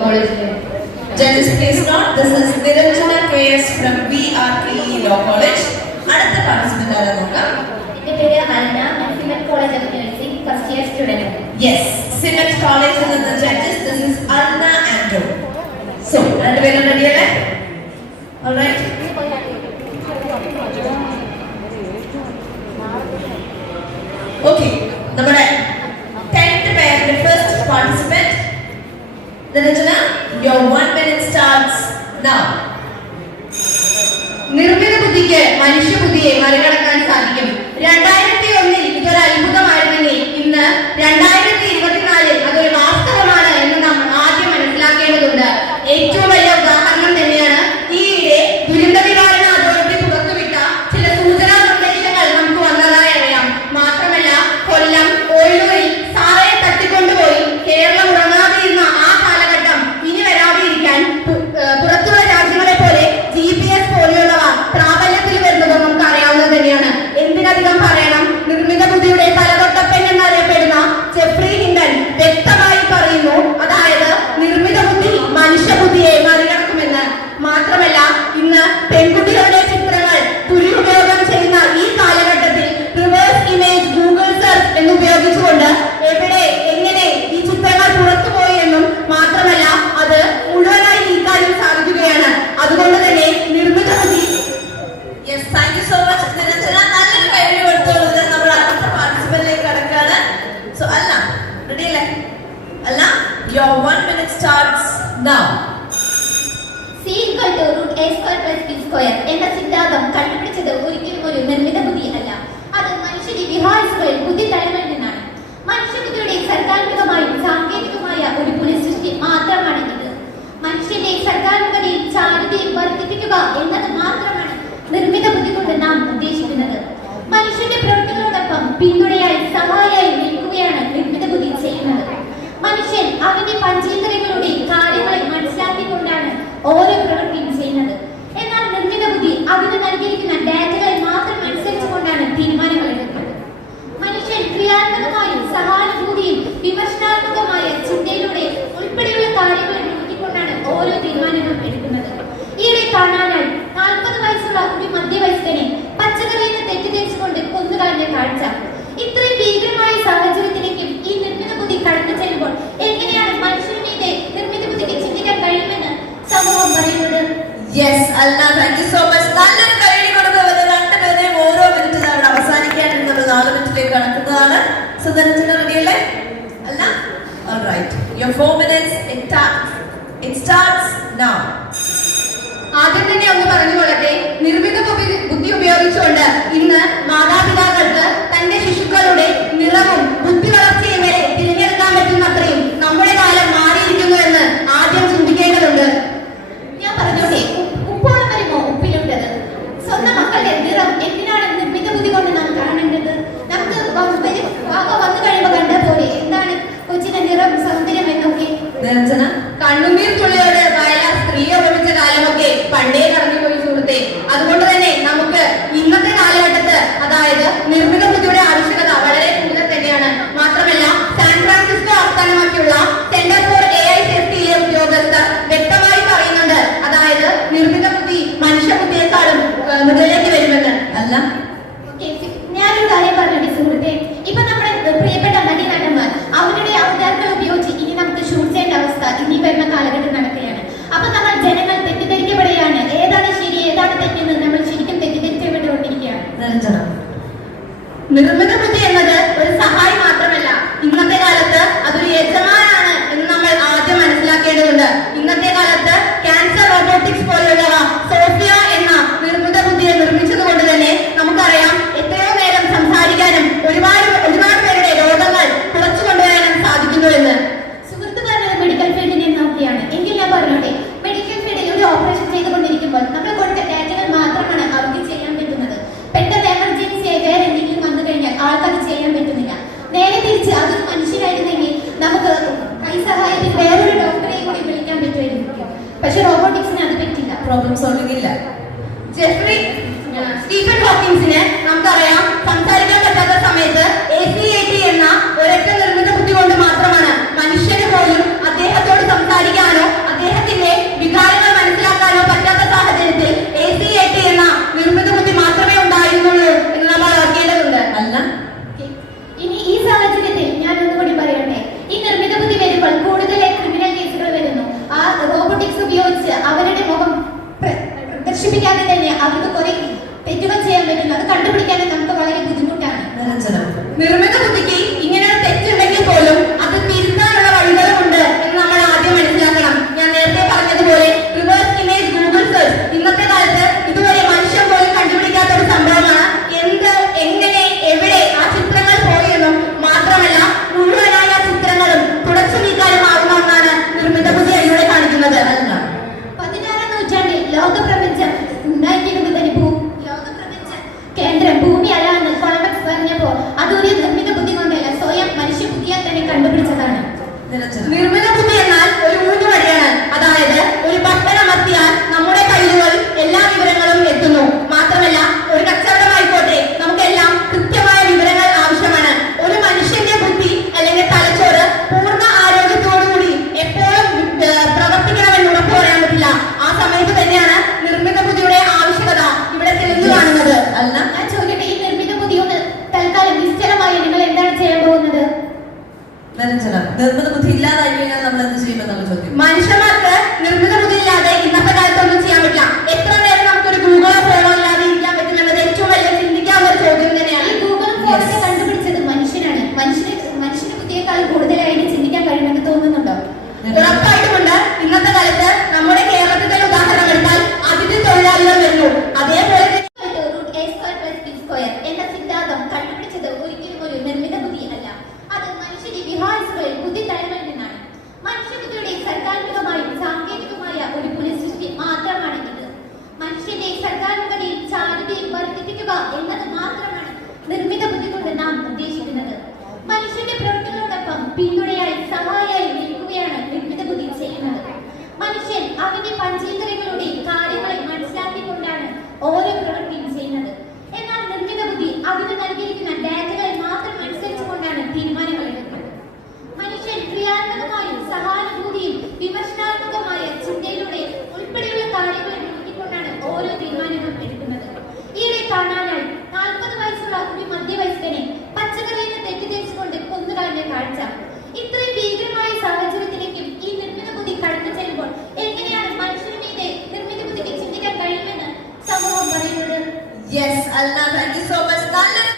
Judges, please note this is Niranjana KS from VRKE Law College. അടുത്ത participant ആണ് നോക്കാം? എന്റെ പേര് അന്ന ഞാൻ SIMET college of nursing first year student yes SIMET college എന്ന the judges this is Anna Andrew so രണ്ടുപേരും ready അല്ലേ? Alright okay നമ്മുടെ Rachana your one minute starts now. നിർമ്മിത ബുദ്ധിക്ക് മനുഷ്യബുദ്ധിയെ മറികടക്കാൻ സാധിക്കും. രണ്ടായിരത്തി ഒന്നിൽ ഇതൊരു അത്ഭുതമായിരുന്നെങ്കിൽ ഇന്ന് രണ്ടായിരത്തി Your one minute starts now. C equal to root A square plus B square എന്ന സിദ്ധാന്തം കണ്ടുപിടിച്ചത് ഒരിക്കലും ഒരു നിർമ്മിത ബുദ്ധി അല്ല അത് മനുഷ്യന്റെ വിഹാരസുകളിൽ ബുദ്ധി തലങ്ങളിൽ നിന്നാണ് മനുഷ്യബുദ്ധിയുടെ സർഗാത്മകമായും സാങ്കേതിക യെസ് അല്ല താങ്ക് യു സോ മച്ച് നല്ലൊരു കൈഡി കൊടുക്കുന്നത് രണ്ടുപേരെയും ഓരോ മിനിറ്റ് അവിടെ അവസാനിക്കാനുള്ളത് നാല് മിനിറ്റിലേക്ക് കടക്കുന്നതാണ്. സുധനത്തിന്റെ റെഡിയല്ലേ അല്ല? Alright your four minutes it starts now ആദ്യം തന്നെ ഒന്ന് പറഞ്ഞു കൊള്ളട്ടെ. നിർമ്മിത ബുദ്ധി ഉപയോഗിച്ചുകൊണ്ട് ഇന്ന് മാതാപിതാക്കൾക്ക് തന്റെ ശിശുക്കളുടെ നിറവും പ്രോബ്ലം സോൾവിംഗ് ഇല്ല. ജെഫ്രി സ്റ്റീഫൻ ഹോക്കിൻസിനെ നിർമ്മിത ബുദ്ധി ഇല്ലാതായി കഴിഞ്ഞാൽ നമ്മൾ എന്ത് നമ്മൾ ചോദ്യം. മനുഷ്യന്മാർക്ക് നിർമ്മിത ബുദ്ധി ഇല്ലാതെ ഇന്നത്തെ കാലത്ത് ഒന്നും ചെയ്യാൻ പറ്റില്ല. എത്ര നേരം നമുക്കൊരു ഗൂഗിളോ ഫോണോ ഇല്ലാതെ ഇരിക്കാൻ പറ്റില്ല പറ്റുന്നുള്ളത് ഏറ്റവും വലിയ ചിന്തിക്കാവുന്ന ഒരു ചോദ്യം തന്നെയാണ്. ഗൂഗിൾ ഫോണൊക്കെ കണ്ടുപിടിച്ചത് മനുഷ്യനാണ്. മനുഷ്യനെ മനുഷ്യന്റെ ബുദ്ധിയേക്കാൾ